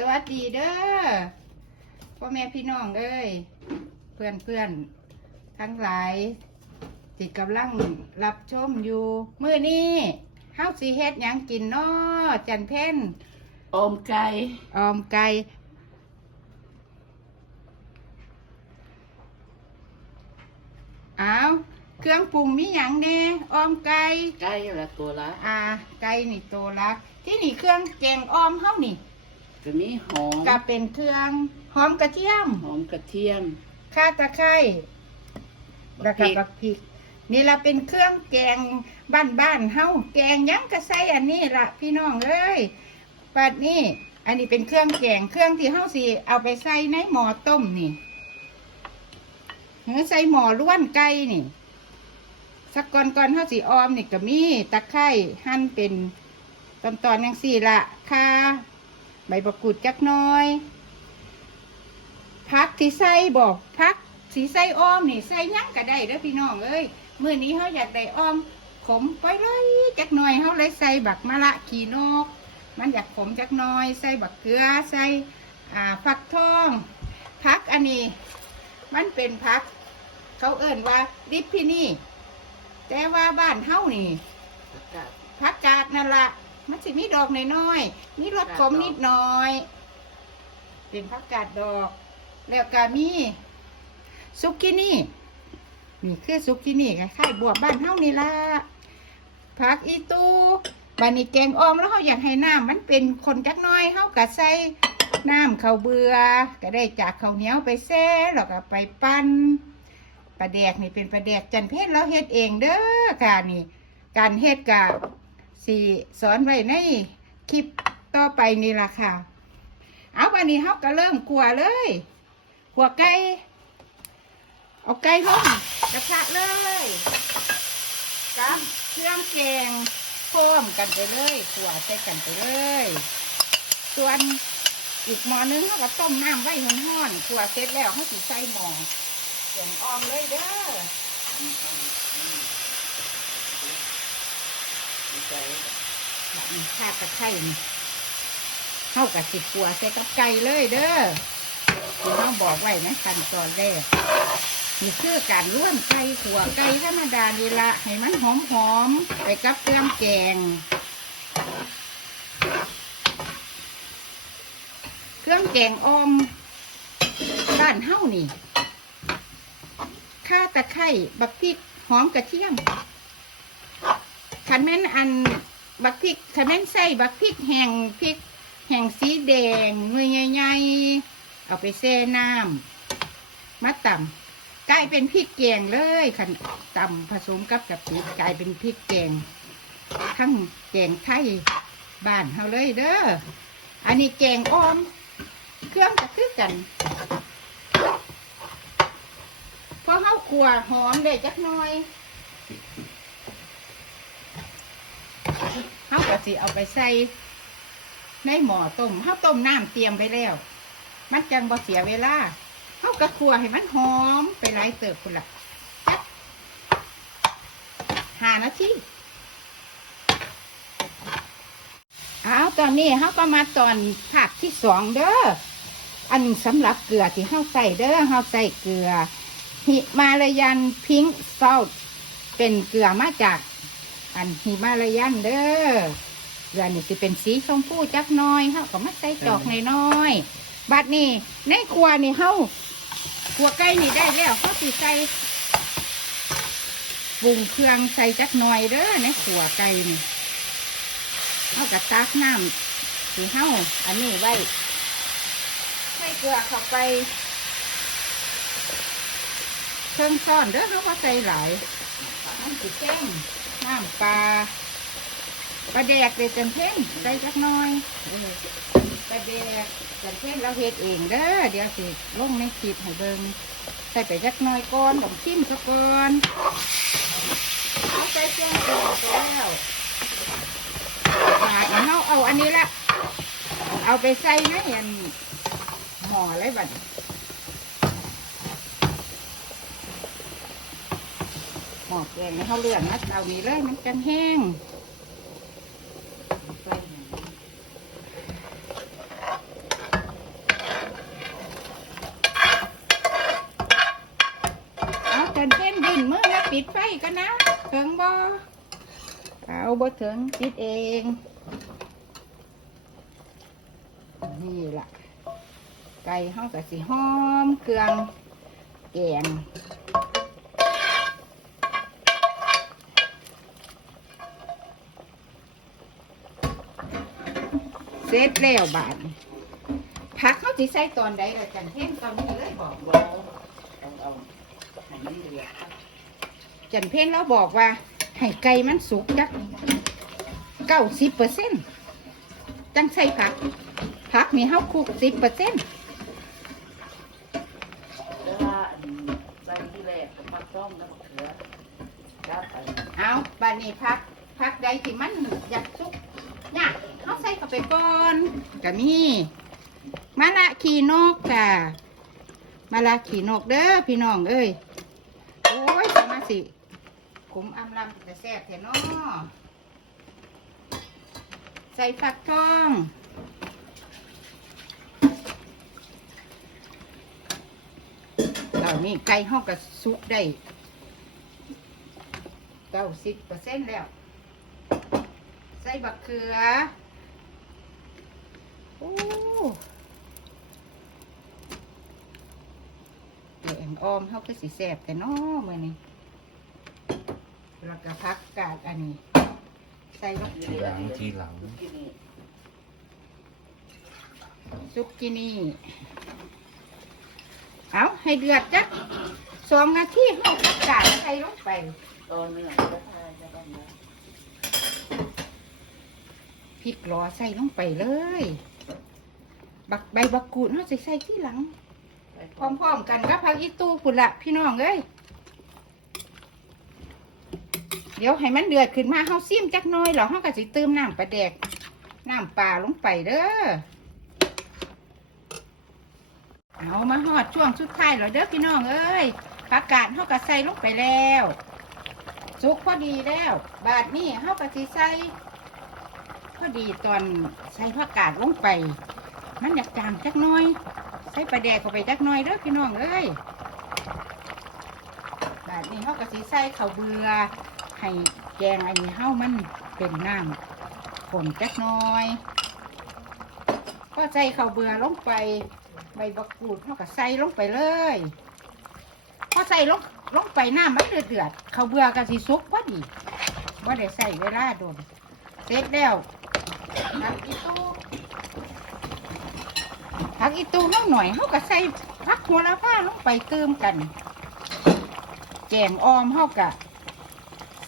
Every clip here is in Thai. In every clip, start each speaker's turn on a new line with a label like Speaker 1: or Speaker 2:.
Speaker 1: สวัสดีเด้อพ่อแม่พี่น้องเอ้ยเพื่อนเพื่อนๆทั้งหลายที่กำลังรับชมอยู่มื้อนี้เฮาสิเฮ็ดหยังกินน้อจันเพ่น
Speaker 2: อมไก่
Speaker 1: ออมไก่อ้าวเครื่องปรุงมีหยังแน่ออมไก่
Speaker 2: ไก่ละตัวละ
Speaker 1: อ่าไก่นี่โตละที่นี่เครื่องแกงออมเฮานี่
Speaker 2: ก็มีหอม
Speaker 1: ก็เป็นเครื่องหอมกระเทียม
Speaker 2: หอมกระเทียม
Speaker 1: ข่าตะไคร้แล้วก็
Speaker 2: พริก
Speaker 1: บักพริก นี่ละเป็นเครื่องแกงบ้านบ้านๆเฮาแกงหยังก็ใส่อันนี้ละพี่น้องเอ้ยปัดนี้อันนี้เป็นเครื่องแกงเครื่องที่เฮาสิเอาไปใส่ในหม้อต้มนี่หรือใส่หม้อล้วนไก่นี่สักก่อนก่อนเฮาสิออมนี่ก็มีตะไคร้หั่นเป็นตอนตอนๆจังสี่ละค่ะ ใบประกูดจักหน้อยพักที่ใส่บอกพักสีใส่อ้อมนี่ใส่หยังก็ได้เด้อพี่น้องเอ้ยมื้อนี้เฮาอยากได้อ้อมขมไปเลยจักหน่อยเฮาเลยใส่บักมะละขีนก มันอยากขมจักหน่อย ใส่บักเกลือใส่อ่าฟักทองพักอันนี้ มันเป็นพัก เขาเอิ่นว่าดิบพี่นี่ แต่ว่าบ้านเฮานี่
Speaker 2: อากาศ
Speaker 1: ผักกาดนั่นละ มันสิมีดอกน้อยๆมีรสขมนิดหน่อย เป็นผักกาดดอก แล้วก็มีซุกินี่ นี่คือซุกินี่คล้ายๆบวบบ้านเฮานี่ละผักอีตูบานี้แกงออมแล้วเฮาอยากให้น้ำมันเป็นคนจักหน้อยเฮาก็ใส่น้ำข้าวเบือก็ได้จากข้าวเหนียวไปแซ่แล้วก็ไปปั้นปลาแดกนี่เป็นปลาแดกจันเพชรเราเฮ็ดเองเด้อค่ะนี่ การเฮ็ดกับ สี่สอนไว้ในคลิปต่อไปนี่ล่ะค่ะ เอาวันนี้เฮาก็เริ่มขัวเลยขัวไก่เอาไก่ลงกระทะเลยกับเครื่องแกงพร้อมกันไปเลยขัวใส่กันไปเลย ส่วนอีกหม้อนึงเขาก็ต้มน้ำไว้ห้อนๆขัวเสร็จแล้วเขาสิใส่หม้อแกงออมเลยเด้อ
Speaker 2: ไก่
Speaker 1: นี่ข้าตะไคร่นี่เข้ากับสิบปัวใส่กับไก่เลยเด้อที่น้องบอกไว้นะขั้นตอนแรกนี่คือการร่วนไก่ขัวไก่ธรรมดานี่ละให้มันหอมหอมไปกับเครื่องแกง เครื่องแกงออมบ้านเฮ้านี่ข้าตะไคร่บักพริกหอมกระเทียม ขันแม่นอันบักพริกขันแม่นใส่บักพริกแห้งพริกแห้งสีแดงหน่วยใหญ่ๆเอาไปแช่น้ำมาตำกลายเป็นพริกแกงเลยขันตำผสมกับกะปิกลายเป็นพริกแกงทั้งแกงไทยบ้านเฮาเลยเด้ออันนี้แกงอ้อม เครื่องก็คือกันพอเฮาขัวหอมได้จักหน่อย เขาก็สิเอาไปใส่ในหม้อต้มเขาต้มน้ำเตรียมไปแล้ว มันจังบ่เสียเวลาเขากระคัวให้มันหอมไปหลายเติบคุณละจักหานาทีเอาตอนนี้เขาก็มาตอนภาคที่สองเด้ออันสำหรับเกลือที่เขาใส่เด้อเขาใส่เกลือ หิมาลายันพิงค์ซอลเป็นเกลือมาจาก อันหิมาลายันเด้อเรือนี่สิเป็นสีชมพูจักหน้อยเฮาก็มาใส่จอกน้อยๆบัดนี้ในครัวนี่เฮาครัวไก่นี่ได้แล้วเขาสิใส่ปรุงเครื่องใส่จักหน่อยเด้อในครัวไก่นี่เฮากับตักน้ำสีเฮาอันนี้ไว้ใส่เกลือเข้าไปเครื่องซ่อนเด้อเขาก็ใส่หลายน้ำสีแก้ม น้ำปลาปลาแดกเลยจันเพ่นใส่จักน้อยปลาแดกจันเพ่นเราเฮ็ดเองเด้อเดี๋ยวสิลงในคลิปให้เบิ่งใส่ไปจักน้อยก่อนต้องชิมซะก่อนเอาใส่เครื่องปรุงแล้วบาดเราเอาอันนี้ละเอาไปใส่ในอันหม้อเลยบัดนี้ หมอกแกงให้เขาเลือกนะเอานี้เลยมันกันแห้งเอาจนเส้นดินมือแล้ปิดไฟกันนะเถึงบ่เอาบ่ถึงปิดเองนี่ล่ะ ไก่ห้องกับสีหอมเครื่องแกง เสร็จแล้วบาดนี้ผักเขาสิใส่ตอนใดล่ะจันเพ่งตอนนี้เลยบอก
Speaker 2: บอต้องเอาให้มันเดือด
Speaker 1: จันเพ่งเราบอกว่าให้ไก่มันสุกจักเก้าสิบเปอร์เซ็นต์จังใส่ผักผักมีเฮาคลุกสิบเปอร์เซ็นต์
Speaker 2: แล้วว่าอันใส่ที่แรกก็มาต้มแล้วมะเขือครับอัน
Speaker 1: เอาบานนี้ผักผักใดที่มันอยากสุกยาก เขาใส่เข้าไปก่อนก็มีมะละขีนกค่ะมะละขีนกเด้อพี่น้องเอ้ยโอ้ยมาสิขุมอำลำแต่แซ่บแท้นาะใส่ฟักทองเหล่านี้ไก่ห้องก็สุกได้เก้าสิบเปอร์เซ็นต์แล้ว ใส่บักเขือ โอ้แกงออมเขาก็สิแซ่บแต่น้อมือนี่แล้วก็พักกาดอันนี้ ใส่ลง
Speaker 2: ที่เหลือ
Speaker 3: ล้างทีหลัง
Speaker 2: ที่นี่
Speaker 1: ซุกกินี่ เอาให้เดือดจักสองนาทีเขาพักกาดใส่ลงไป
Speaker 2: ตอนเนื้อจะทานจะต้องนะ
Speaker 1: พริกรอใส่ลงไปเลย บักใบบักกูดเขาใส่ใส่ที่หลัง พร้อมๆกันกับผักอีตูพุ่นละพี่น้องเอ้ยเดี๋ยวให้มันเดือดขึ้นมาเฮาซิมจักหน้อยแล้วเฮาก็สิเติมน้ำปลาแดก น้ำปลาลงไปเด้อ เอามาฮอดช่วงสุดท้ายแล้วเด้อพี่น้องเอ้ยผักกาดเฮาก็ใส่ลงไปแล้วสุกพอดีแล้ว บาดนี้เฮาก็สิใส่พอดีตอนใส่ผักกาดลงไป มันอยากจางจักน้อย ใส่ปลาแดกเข้าไปจักหน่อยเด้อพี่น้องเอ้ยแบบนี้เขาก็สิใส่ข้าวเบือให้แกงอันนี้เฮามันเป็นน้ำขนจักน่อย ก็ใส่ข้าวเบือลงไปใบบักกูดเขาก็ใส่ลงไปเลยพอใส่ลงลงไปน้ำมันเดือดเดือดข้าวเบือก็สิสุกพอดีว่าได้ใส่เวลาโดนเสร็จแล้วน้ำอีตู้ ผักอีตูน้องหน่อยเขาก็ใส่ผักหัวละผ้าลงไปเติมกัน แกงออมเขากะ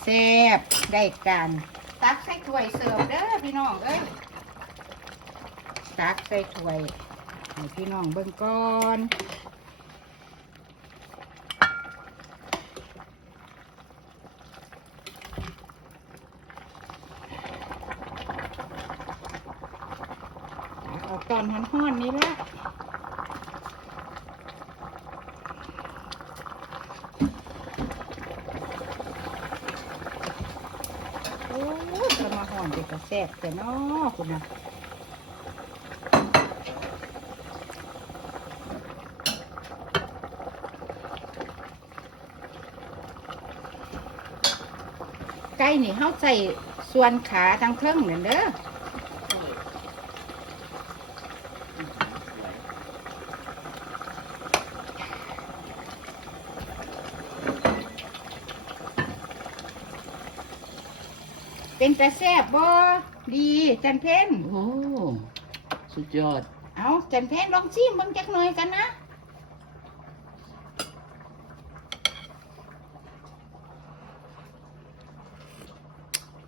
Speaker 1: แซ่บได้กันตักใส่ถ้วยเสิร์ฟเด้อพี่น้องเอ้ยตักใส่ถ้วยให้พี่น้องเบิ่งก่อน เอาตอนห้อนนี้ละโอ้จะมาห่อนเด็กกระแซบแต่นอคุณนะไก่นี่เขาใส่ส่วนขาทางเครื่องเหมือนเด้อ เป็นกระแซบบ่ดีจันเพน
Speaker 2: โอ้ สุดยอด
Speaker 1: เอาจันเพนลองชิมเบิ่งจักหน่อยกันนะ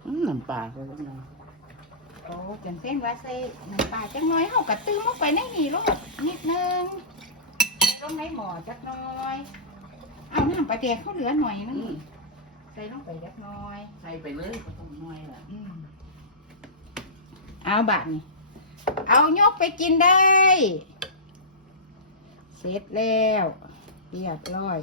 Speaker 2: อืมน้ำปลาก็ต้องนะ
Speaker 1: โอ้จันเพนว่าใส่น้ำปลาจักหน่อยเฮากระตื้มลงไปในนี่โลดนิดนึงลงในหม้อจักหน่อย เอาน้ำปลาแดกเขาเหลือหน่อยนึ
Speaker 2: อื
Speaker 1: ง
Speaker 2: ม
Speaker 1: ใส่ลงไปจักหน่อย
Speaker 2: ใส่ไปเลยก็ต้องน้อยละ
Speaker 1: อืมเอาบะนี่ เอายกไปกินได้ เสร็จแล้ว เรียบร้อย